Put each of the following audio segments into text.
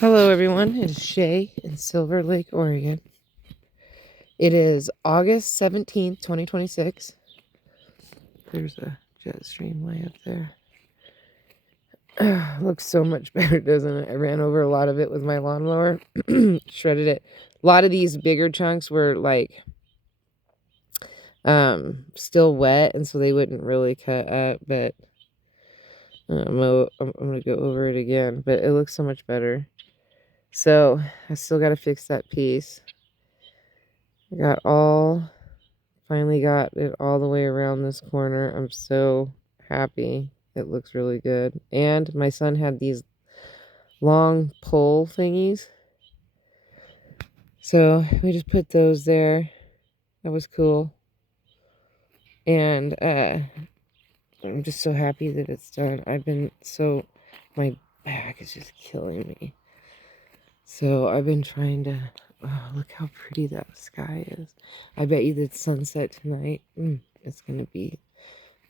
Hello, everyone. It's Shay in Silver Lake, Oregon. It is August 17th, 2026. There's a jet stream way up there. Looks so much better, doesn't it? I ran over a lot of it with my lawnmower, shredded it. A lot of these bigger chunks were like still wet, and so they wouldn't really cut up, but I'm gonna go over it again, but it looks so much better. So I still got to fix that piece. I finally got it all the way around this corner. I'm so happy. It looks really good. And my son had these long pole thingies, so we just put those there. That was cool. And I'm just so happy that it's done. My back is just killing me. So I've been trying to, look how pretty that sky is. I bet you that sunset tonight, it's going to be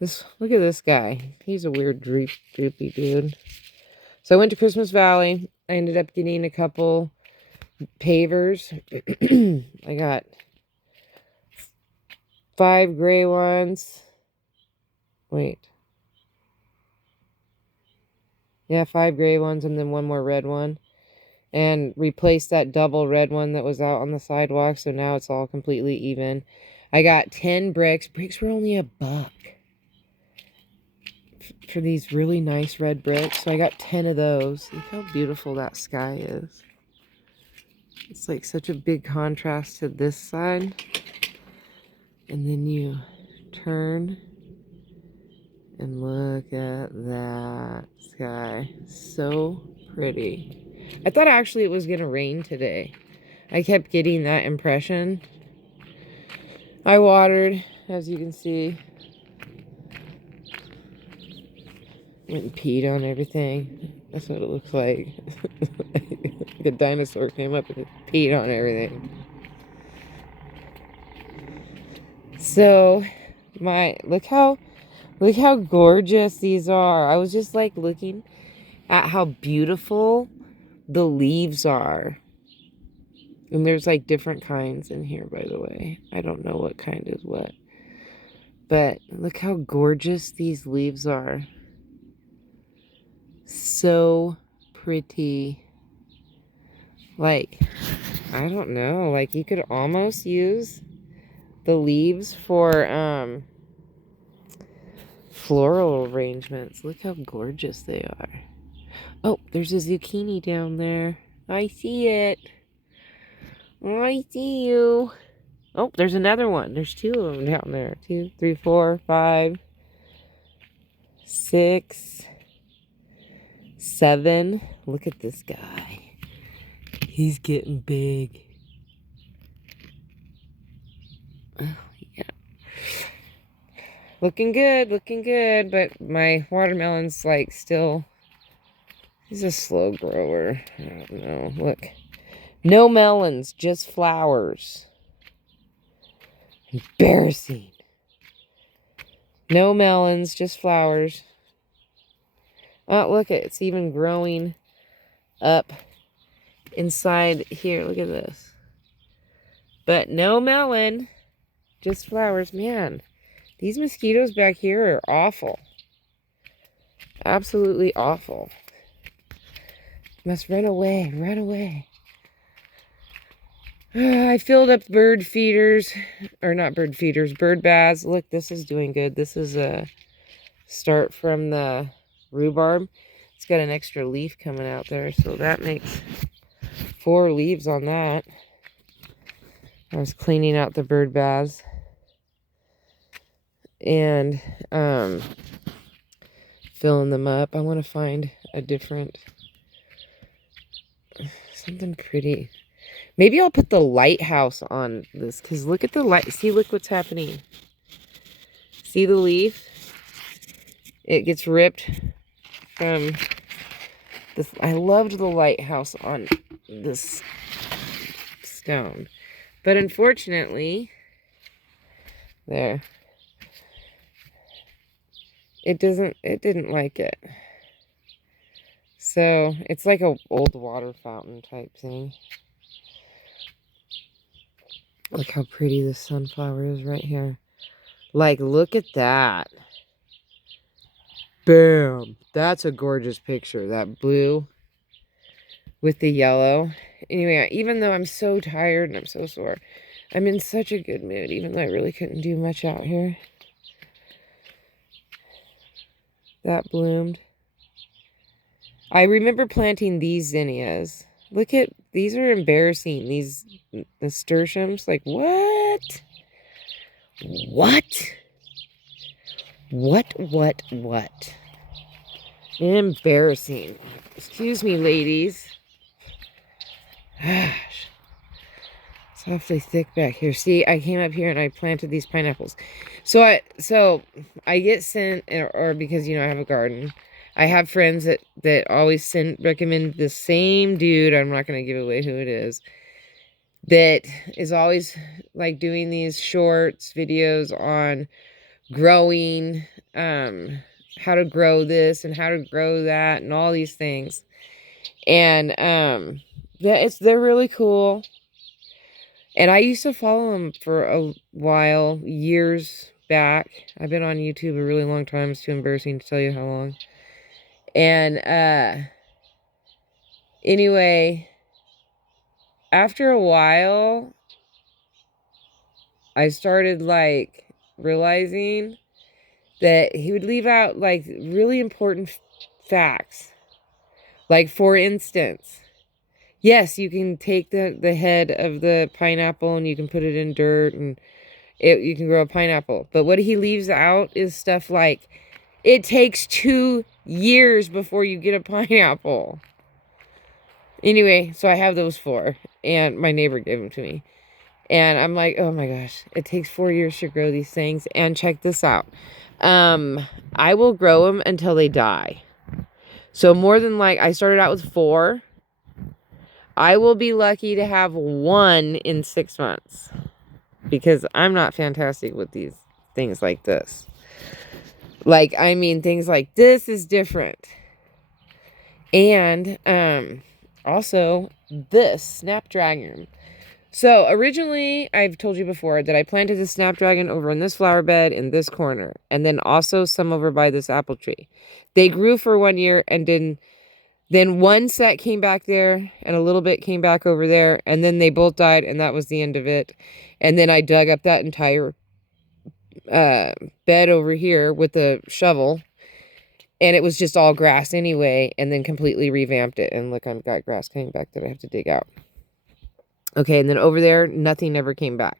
look at this guy. He's a weird droopy dude. So I went to Christmas Valley. I ended up getting a couple pavers. I got 5 gray ones. Wait. Yeah, 5 gray ones and then one more red one. And replaced that double red one that was out on the sidewalk. So now it's all completely even. I got 10 bricks. Bricks were only $1 for these really nice red bricks. So I got 10 of those. Look how beautiful that sky is. It's like such a big contrast to this side. And then you turn and look at that sky. So pretty. I thought actually it was going to rain today. I kept getting that impression. I watered, as you can see. Went and peed on everything. That's what it looks like. The dinosaur came up and peed on everything. So, look how gorgeous these are. I was just like looking at how beautiful the leaves are. And there's like different kinds in here, by the way. I don't know what kind is what. But look how gorgeous these leaves are. So pretty. Like, I don't know. Like, you could almost use the leaves for floral arrangements. Look how gorgeous they are. Oh, there's a zucchini down there. I see it. I see you. Oh, there's another one. There's 2 of them down there. 2, 3, 4, 5, 6, 7. Look at this guy. He's getting big. Oh, yeah. Looking good, but my watermelon's like still, he's a slow grower. I don't know. Look. No melons, just flowers. Embarrassing. No melons, just flowers. Oh, look, it's even growing up inside here. Look at this. But no melon, just flowers. Man, these mosquitoes back here are awful. Absolutely awful. Must run away, run away. I filled up bird feeders, or not bird feeders, bird baths. Look, this is doing good. This is a start from the rhubarb. It's got an extra leaf coming out there, so that makes 4 leaves on that. I was cleaning out the bird baths and filling them up. I want to find a different, something pretty. Maybe I'll put the lighthouse on this, because look at the light. See, look what's happening. See the leaf? It gets ripped from this. I loved the lighthouse on this stone. But unfortunately, there, it didn't like it. So it's like a old water fountain type thing. Look how pretty this sunflower is right here. Like, look at that. Bam. That's a gorgeous picture. That blue with the yellow. Anyway, even though I'm so tired and I'm so sore, I'm in such a good mood, even though I really couldn't do much out here. That bloomed. I remember planting these zinnias. Look at, these are embarrassing. These nasturtiums. Like, what? What? What? Embarrassing. Excuse me, ladies. Gosh. It's awfully thick back here. See, I came up here and I planted these pineapples. So I get sent, or because, you know, I have a garden. I have friends that always recommend the same dude. I'm not going to give away who it is. That is always like doing these shorts videos on growing, how to grow this and how to grow that and all these things. And yeah, they're really cool. And I used to follow them for a while, years back. I've been on YouTube a really long time. It's too embarrassing to tell you how long. And anyway, after a while, I started like realizing that he would leave out like really important facts. Like, for instance, yes, you can take the head of the pineapple and you can put it in dirt and you can grow a pineapple. But what he leaves out is stuff like, it takes 2 years before you get a pineapple. Anyway, so I have those 4, and my neighbor gave them to me. And I'm like, oh my gosh, it takes 4 years to grow these things. And check this out. I will grow them until they die. So more than like, I started out with 4. I will be lucky to have 1 in 6 months. Because I'm not fantastic with these things like this. Like, I mean, things like this is different. And also this snapdragon. So originally, I've told you before that I planted the snapdragon over in this flower bed in this corner, and then also some over by this apple tree. They grew for 1 year, and then one set came back there, and a little bit came back over there, and then they both died, and that was the end of it. And then I dug up that entire bed over here with a shovel, and it was just all grass anyway, and then completely revamped it. And look, I've got grass coming back that I have to dig out. Okay, and then over there, nothing ever came back.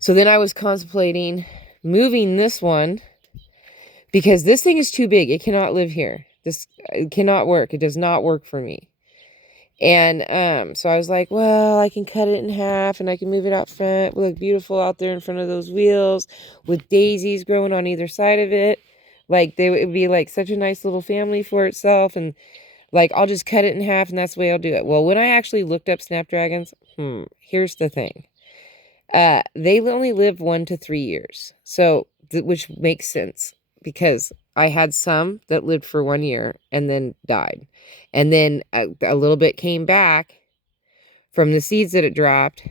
So then I was contemplating moving this one because this thing is too big. It cannot live here. It cannot work. It does not work for me. And so I was like, well, I can cut it in half and I can move it out front. It will look beautiful out there in front of those wheels with daisies growing on either side of it. Like, it would be like such a nice little family for itself. And like, I'll just cut it in half and that's the way I'll do it. Well, when I actually looked up snapdragons, here's the thing. They only live 1 to 3 years. So, which makes sense because I had some that lived for 1 year and then died. And then a little bit came back from the seeds that it dropped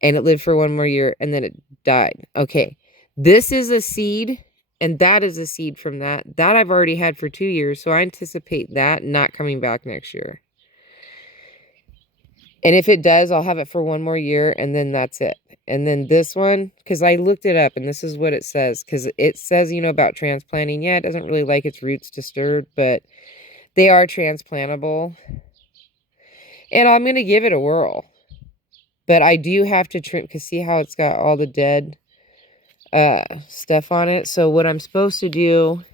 and it lived for 1 more year and then it died. Okay. This is a seed and that is a seed from that. That I've already had for 2 years. So I anticipate that not coming back next year. And if it does, I'll have it for 1 more year and then that's it. And then this one, because I looked it up and this is what it says. Because it says, you know, about transplanting. Yeah, it doesn't really like its roots disturbed, but they are transplantable. And I'm going to give it a whirl. But I do have to trim, because see how it's got all the dead stuff on it. So what I'm supposed to do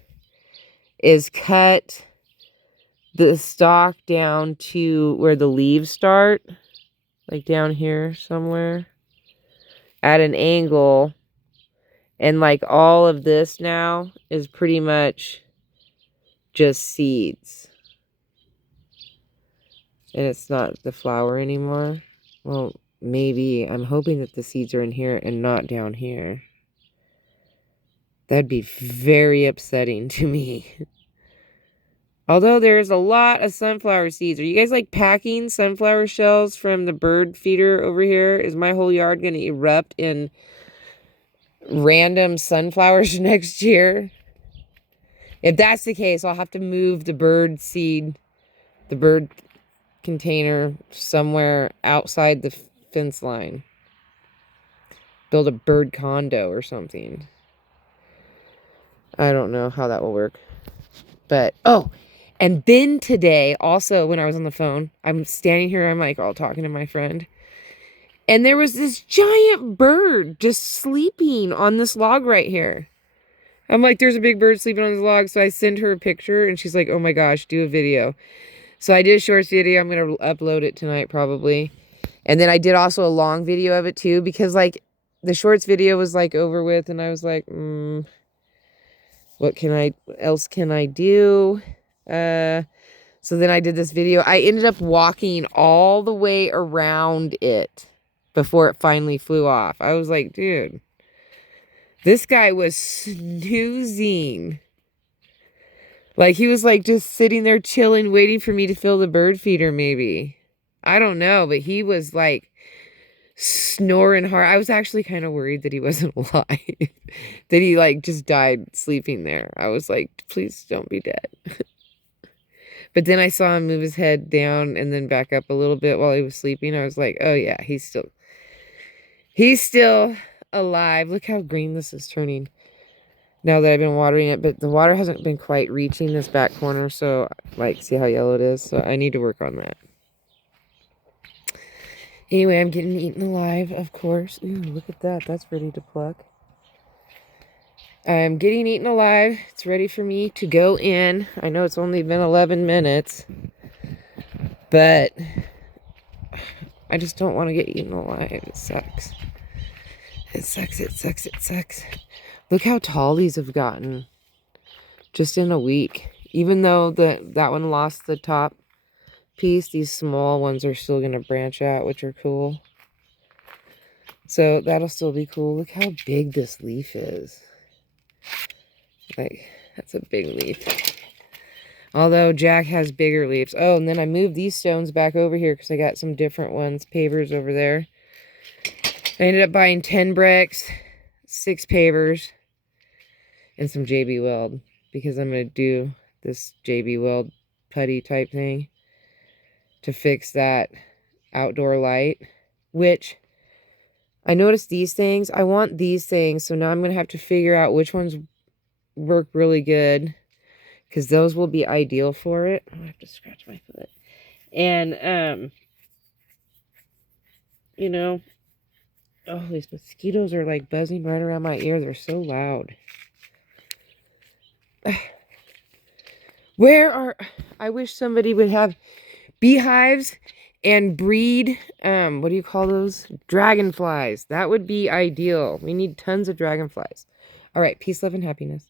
is cut the stalk down to where the leaves start. Like down here somewhere. At an angle. And like all of this now is pretty much just seeds. And it's not the flower anymore. Well, maybe. I'm hoping that the seeds are in here and not down here. That'd be very upsetting to me. Although there's a lot of sunflower seeds. Are you guys like packing sunflower shells from the bird feeder over here? Is my whole yard going to erupt in random sunflowers next year? If that's the case, I'll have to move the bird seed, the bird container somewhere outside the fence line. Build a bird condo or something. I don't know how that will work. But, oh, and then today, also when I was on the phone, I'm standing here, I'm like all talking to my friend. And there was this giant bird just sleeping on this log right here. I'm like, there's a big bird sleeping on this log. So I send her a picture and she's like, oh my gosh, do a video. So I did a short video. I'm going to upload it tonight probably. And then I did also a long video of it too, because like the shorts video was like over with. And I was like, what else can I do? So then I did this video. I ended up walking all the way around it before it finally flew off. I was like, dude, this guy was snoozing. Like he was like just sitting there chilling, waiting for me to fill the bird feeder maybe. I don't know, but he was like snoring hard. I was actually kind of worried that he wasn't alive. That he like just died sleeping there. I was like, please don't be dead. But then I saw him move his head down and then back up a little bit while he was sleeping. I was like, oh yeah, he's still alive. Look how green this is turning now that I've been watering it. But the water hasn't been quite reaching this back corner. So like, see how yellow it is? So I need to work on that. Anyway, I'm getting eaten alive, of course. Ooh, look at that. That's ready to pluck. I'm getting eaten alive. It's ready for me to go in. I know it's only been 11 minutes. But I just don't want to get eaten alive. It sucks. It sucks, it sucks, it sucks. Look how tall these have gotten. Just in a week. Even though that one lost the top piece, these small ones are still going to branch out, which are cool. So that'll still be cool. Look how big this leaf is. Like, that's a big leaf. Although Jack has bigger leaves. Oh, and then I moved these stones back over here because I got some different ones, pavers over there. I ended up buying 10 bricks, 6 pavers, and some JB Weld because I'm going to do this JB Weld putty type thing to fix that outdoor light, which I noticed these things. I want these things, so now I'm going to have to figure out which ones work really good because those will be ideal for it. I have to scratch my foot. And, you know, oh, these mosquitoes are like buzzing right around my ear. They're so loud. I wish somebody would have beehives and breed, what do you call those? Dragonflies. That would be ideal. We need tons of dragonflies. All right, peace, love, and happiness.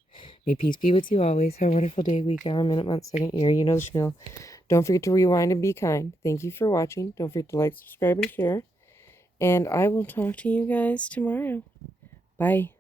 May peace be with you always. Have a wonderful day, week, hour, minute, month, second, year. You know the spiel. Don't forget to rewind and be kind. Thank you for watching. Don't forget to like, subscribe, and share. And I will talk to you guys tomorrow. Bye.